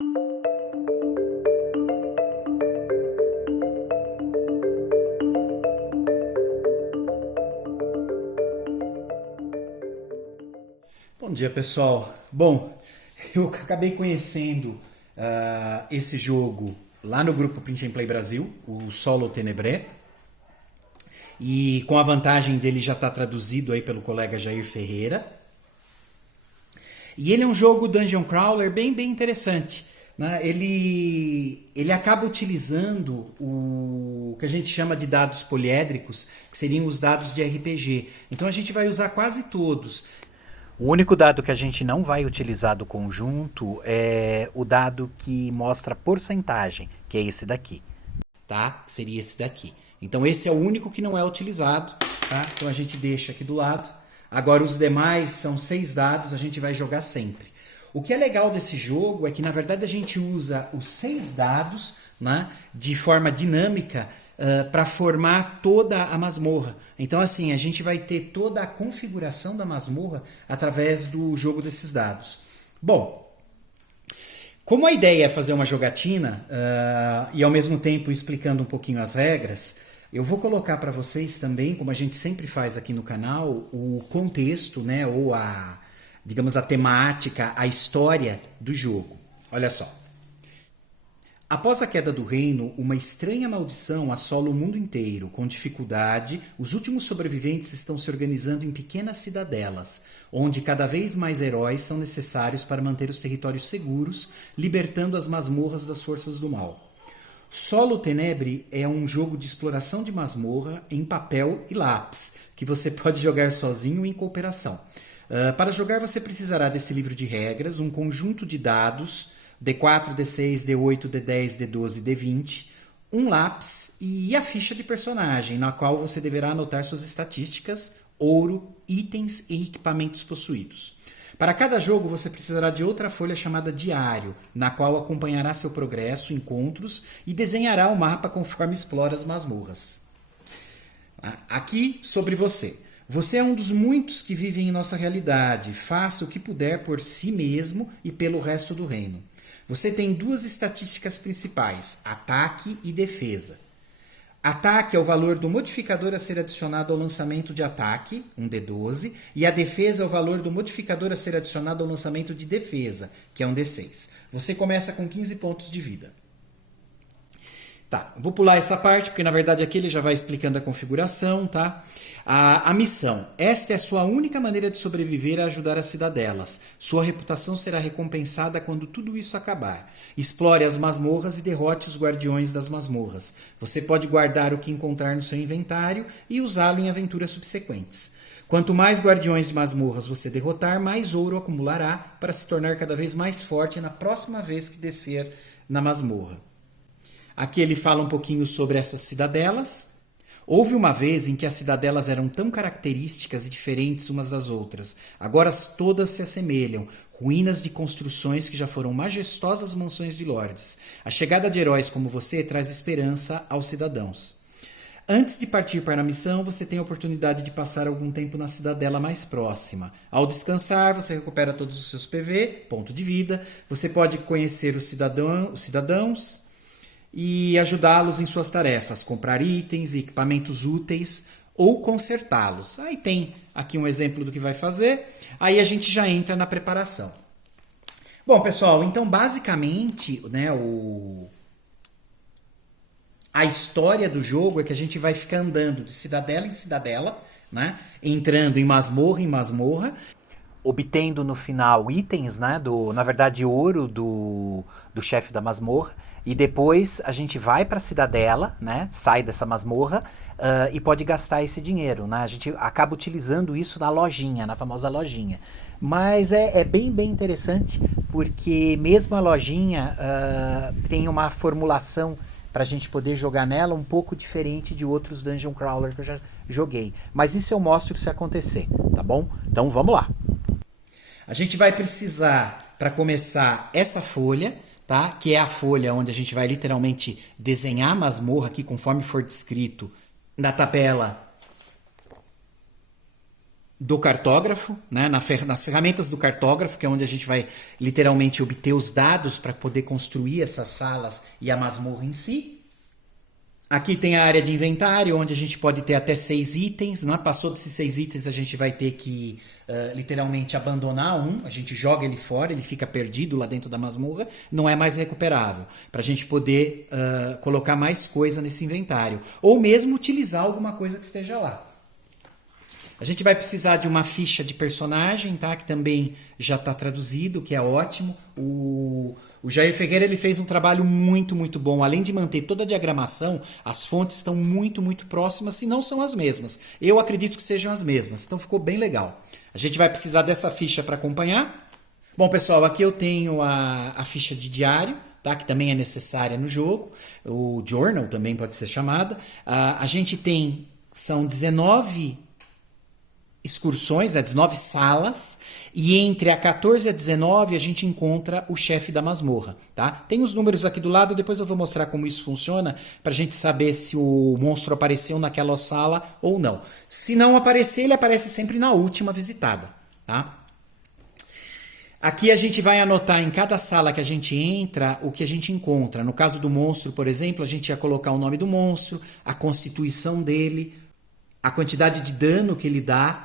Bom dia, pessoal. Bom, eu acabei conhecendo esse jogo lá no grupo Print and Play Brasil, o Solo Tenebré, e com a vantagem dele já estar traduzido aí pelo colega Jair Ferreira. E ele é um jogo Dungeon Crawler bem interessante, né? Ele acaba utilizando o que a gente chama de dados poliédricos, que seriam os dados de RPG. Então a gente vai usar quase todos. O único dado que a gente não vai utilizar do conjunto é o dado que mostra porcentagem, que é esse daqui, tá? Seria esse daqui. Então esse é o único que não é utilizado, tá? Então a gente deixa aqui do lado. Agora os demais são 6 dados, a gente vai jogar sempre. O que é legal desse jogo é que na verdade a gente usa os 6 dados, né, de forma dinâmica para formar toda a masmorra. Então assim, a gente vai ter toda a configuração da masmorra através do jogo desses dados. Bom, como a ideia é fazer uma jogatina e ao mesmo tempo explicando um pouquinho as regras, eu vou colocar para vocês também, como a gente sempre faz aqui no canal, o contexto, né, ou digamos, a temática, a história do jogo. Olha só. Após a queda do reino, uma estranha maldição assola o mundo inteiro. Com dificuldade, os últimos sobreviventes estão se organizando em pequenas cidadelas, onde cada vez mais heróis são necessários para manter os territórios seguros, libertando as masmorras das forças do mal. Solo Tenebre é um jogo de exploração de masmorra em papel e lápis, que você pode jogar sozinho ou em cooperação. Para jogar, você precisará desse livro de regras, um conjunto de dados, D4, D6, D8, D10, D12, D20, um lápis e a ficha de personagem, na qual você deverá anotar suas estatísticas, ouro, itens e equipamentos possuídos. Para cada jogo, você precisará de outra folha chamada Diário, na qual acompanhará seu progresso, encontros e desenhará o mapa conforme explora as masmorras. Aqui, sobre você. Você é um dos muitos que vivem em nossa realidade. Faça o que puder por si mesmo e pelo resto do reino. Você tem 2 estatísticas principais, ataque e defesa. Ataque é o valor do modificador a ser adicionado ao lançamento de ataque, um D12, e a defesa é o valor do modificador a ser adicionado ao lançamento de defesa, que é um D6. Você começa com 15 pontos de vida. Tá, vou pular essa parte, porque na verdade aqui ele já vai explicando a configuração, tá? A missão. Esta é a sua única maneira de sobreviver a ajudar as cidadelas. Sua reputação será recompensada quando tudo isso acabar. Explore as masmorras e derrote os guardiões das masmorras. Você pode guardar o que encontrar no seu inventário e usá-lo em aventuras subsequentes. Quanto mais guardiões de masmorras você derrotar, mais ouro acumulará para se tornar cada vez mais forte na próxima vez que descer na masmorra. Aqui ele fala um pouquinho sobre essas cidadelas. Houve uma vez em que as cidadelas eram tão características e diferentes umas das outras. Agora todas se assemelham, ruínas de construções que já foram majestosas mansões de lordes. A chegada de heróis como você traz esperança aos cidadãos. Antes de partir para a missão, você tem a oportunidade de passar algum tempo na cidadela mais próxima. Ao descansar, você recupera todos os seus PV, ponto de vida. Você pode conhecer os cidadãos e ajudá-los em suas tarefas, comprar itens e equipamentos úteis ou consertá-los. Aí tem aqui um exemplo do que vai fazer, aí a gente já entra na preparação. Bom, pessoal, então basicamente, né, a história do jogo é que a gente vai ficar andando de cidadela em cidadela, né, entrando em masmorra, obtendo no final itens, né, na verdade ouro do chefe da masmorra. E depois a gente vai para a cidadela, né? Sai dessa masmorra e pode gastar esse dinheiro, né? A gente acaba utilizando isso na lojinha, na famosa lojinha. Mas é bem interessante, porque mesmo a lojinha tem uma formulação para a gente poder jogar nela um pouco diferente de outros Dungeon Crawler que eu já joguei. Mas isso eu mostro se acontecer, tá bom? Então vamos lá. A gente vai precisar, para começar, essa folha, tá? Que é a folha onde a gente vai literalmente desenhar a masmorra aqui conforme for descrito na tabela do cartógrafo, né, nas ferramentas do cartógrafo, que é onde a gente vai literalmente obter os dados para poder construir essas salas e a masmorra em si. Aqui tem a área de inventário, onde a gente pode ter até 6 itens. Né? Passou desses 6 itens, a gente vai ter que literalmente abandonar um. A gente joga ele fora, ele fica perdido lá dentro da masmorra, não é mais recuperável. Para a gente poder colocar mais coisa nesse inventário. Ou mesmo utilizar alguma coisa que esteja lá. A gente vai precisar de uma ficha de personagem, tá? Que também já está traduzido, que é ótimo. O Jair Ferreira ele fez um trabalho muito, muito bom. Além de manter toda a diagramação, as fontes estão muito, muito próximas, se não são as mesmas. Eu acredito que sejam as mesmas, então ficou bem legal. A gente vai precisar dessa ficha para acompanhar. Bom, pessoal, aqui eu tenho a ficha de diário, tá? Que também é necessária no jogo. O journal também pode ser chamada. A gente tem, são 19 excursões, 19 salas, e entre a 14 e a 19 a gente encontra o chefe da masmorra, tá? Tem os números aqui do lado, depois eu vou mostrar como isso funciona, pra gente saber se o monstro apareceu naquela sala ou não. Se não aparecer, ele aparece sempre na última visitada, tá? Aqui a gente vai anotar em cada sala que a gente entra o que a gente encontra. No caso do monstro, por exemplo, a gente ia colocar o nome do monstro, a constituição dele, a quantidade de dano que ele dá,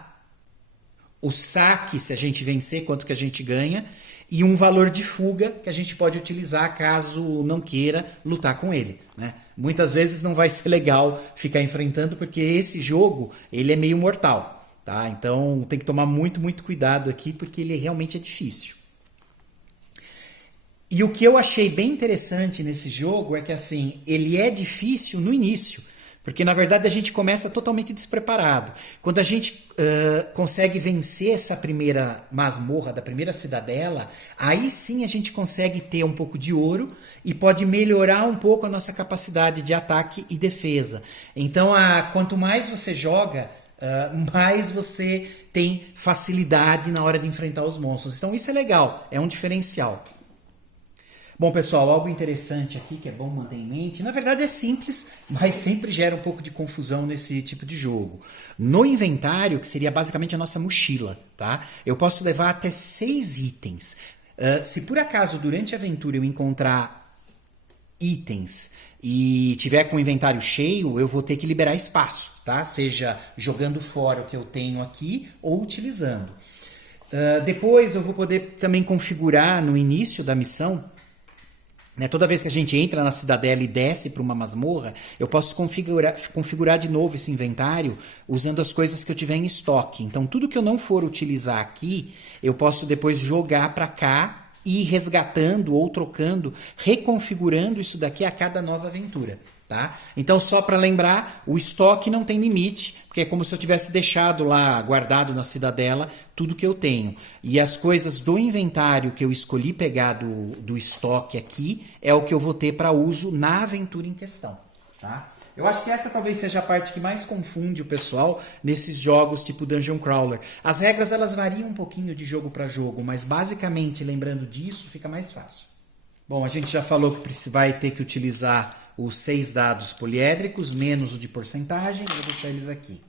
o saque, se a gente vencer, quanto que a gente ganha, e um valor de fuga que a gente pode utilizar caso não queira lutar com ele, né? Muitas vezes não vai ser legal ficar enfrentando, porque esse jogo ele é meio mortal, tá? Então tem que tomar muito, muito cuidado aqui, porque ele realmente é difícil. E o que eu achei bem interessante nesse jogo é que assim, ele é difícil no início, porque, na verdade, a gente começa totalmente despreparado. Quando a gente consegue vencer essa primeira masmorra, da primeira cidadela, aí sim a gente consegue ter um pouco de ouro e pode melhorar um pouco a nossa capacidade de ataque e defesa. Então, quanto mais você joga, mais você tem facilidade na hora de enfrentar os monstros. Então, isso é legal, é um diferencial. Bom, pessoal, algo interessante aqui que é bom manter em mente. Na verdade é simples, mas sempre gera um pouco de confusão nesse tipo de jogo. No inventário, que seria basicamente a nossa mochila, tá? Eu posso levar até 6 itens. Se por acaso durante a aventura eu encontrar itens e tiver com o inventário cheio, eu vou ter que liberar espaço, tá? Seja jogando fora o que eu tenho aqui ou utilizando. Depois eu vou poder também configurar no início da missão. Toda vez que a gente entra na cidadela e desce para uma masmorra, eu posso configurar de novo esse inventário usando as coisas que eu tiver em estoque. Então, tudo que eu não for utilizar aqui, eu posso depois jogar para cá e ir resgatando ou trocando, reconfigurando isso daqui a cada nova aventura. Tá? Então, só para lembrar, o estoque não tem limite, porque é como se eu tivesse deixado lá guardado na cidadela tudo que eu tenho. E as coisas do inventário que eu escolhi pegar do estoque aqui é o que eu vou ter para uso na aventura em questão. Tá? Eu acho que essa talvez seja a parte que mais confunde o pessoal nesses jogos tipo Dungeon Crawler. As regras elas variam um pouquinho de jogo para jogo, mas basicamente lembrando disso fica mais fácil. Bom, a gente já falou que vai ter que utilizar os 6 dados poliédricos, menos o de porcentagem, vou deixar eles aqui.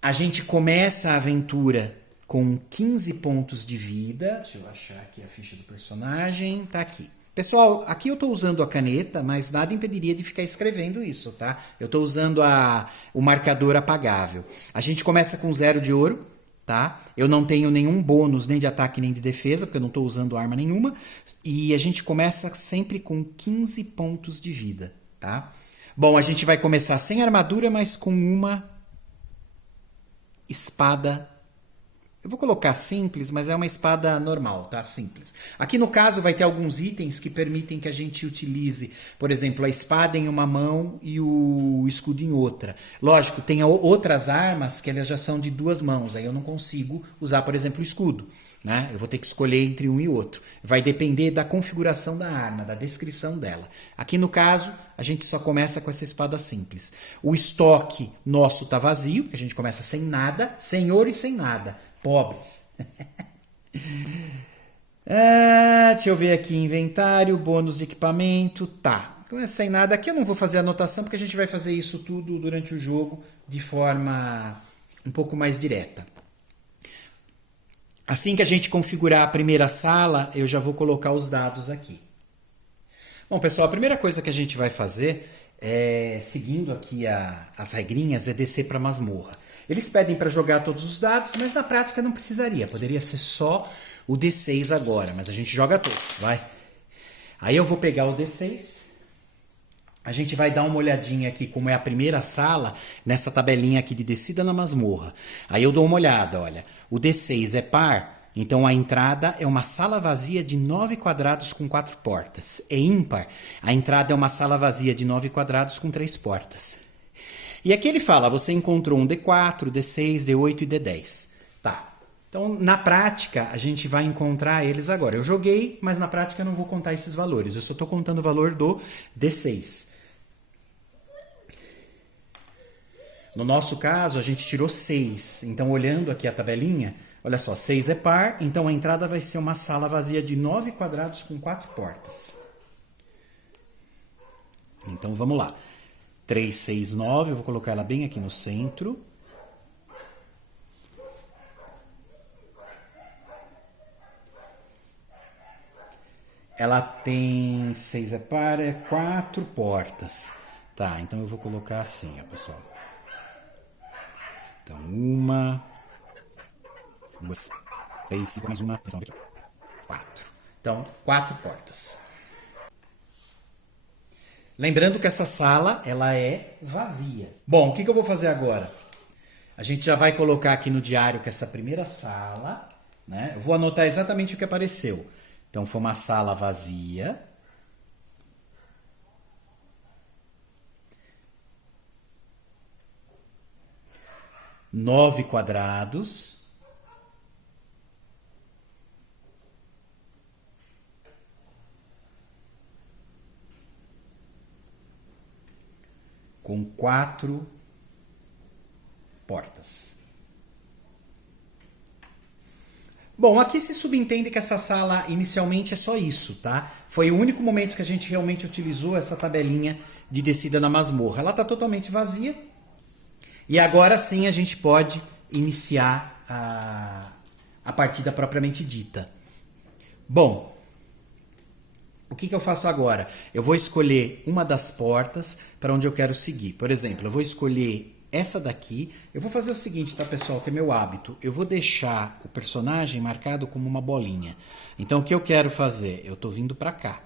A gente começa a aventura com 15 pontos de vida. Deixa eu achar aqui a ficha do personagem, tá aqui. Pessoal, aqui eu estou usando a caneta, mas nada impediria de ficar escrevendo isso, tá? Eu estou usando o marcador apagável. A gente começa com 0 de ouro. Tá? Eu não tenho nenhum bônus nem de ataque nem de defesa, porque eu não estou usando arma nenhuma. E a gente começa sempre com 15 pontos de vida. Tá? Bom, a gente vai começar sem armadura, mas com uma espada. Eu vou colocar simples, mas é uma espada normal, tá? Simples. Aqui no caso vai ter alguns itens que permitem que a gente utilize, por exemplo, a espada em uma mão e o escudo em outra. Lógico, tem outras armas que elas já são de 2 mãos, aí eu não consigo usar, por exemplo, o escudo, né? Eu vou ter que escolher entre um e outro. Vai depender da configuração da arma, da descrição dela. Aqui no caso, a gente só começa com essa espada simples. O estoque nosso tá vazio, a gente começa sem nada, sem ouro e sem nada. Pobres. Deixa eu ver aqui, inventário, bônus de equipamento, tá. Então é sem nada. Aqui eu não vou fazer anotação, porque a gente vai fazer isso tudo durante o jogo de forma um pouco mais direta. Assim que a gente configurar a primeira sala, eu já vou colocar os dados aqui. Bom, pessoal, a primeira coisa que a gente vai fazer, seguindo aqui as regrinhas, é descer para a masmorra. Eles pedem para jogar todos os dados, mas na prática não precisaria. Poderia ser só o D6 agora, mas a gente joga todos, vai. Aí eu vou pegar o D6. A gente vai dar uma olhadinha aqui, como é a primeira sala, nessa tabelinha aqui de descida na masmorra. Aí eu dou uma olhada, olha. O D6 é par, então a entrada é uma sala vazia de 9 quadrados com 4 portas. É ímpar, a entrada é uma sala vazia de 9 quadrados com 3 portas. E aqui ele fala, você encontrou um D4, D6, D8 e D10. Tá. Então, na prática, a gente vai encontrar eles agora. Eu joguei, mas na prática eu não vou contar esses valores. Eu só estou contando o valor do D6. No nosso caso, a gente tirou 6. Então, olhando aqui a tabelinha, olha só, 6 é par, então a entrada vai ser uma sala vazia de 9 quadrados com 4 portas. Então, vamos lá. 3, 6, 9, eu vou colocar ela bem aqui no centro. Ela tem 6 é par, 4 portas. Tá, então eu vou colocar assim, ó, pessoal. Então, 1, 2, 3, mais uma, 4. Então, 4 portas. Lembrando que essa sala, ela é vazia. Bom, o que eu vou fazer agora? A gente já vai colocar aqui no diário que essa primeira sala, né? Eu vou anotar exatamente o que apareceu. Então, foi uma sala vazia. Nove quadrados. Com 4 portas. Bom, aqui se subentende que essa sala inicialmente é só isso, tá? Foi o único momento que a gente realmente utilizou essa tabelinha de descida na masmorra. Ela está totalmente vazia. E agora sim a gente pode iniciar a partida propriamente dita. Bom, o que eu faço agora? Eu vou escolher uma das portas para onde eu quero seguir. Por exemplo, eu vou escolher essa daqui. Eu vou fazer o seguinte, tá, pessoal, que é meu hábito. Eu vou deixar o personagem marcado como uma bolinha. Então, o que eu quero fazer? Eu estou vindo para cá.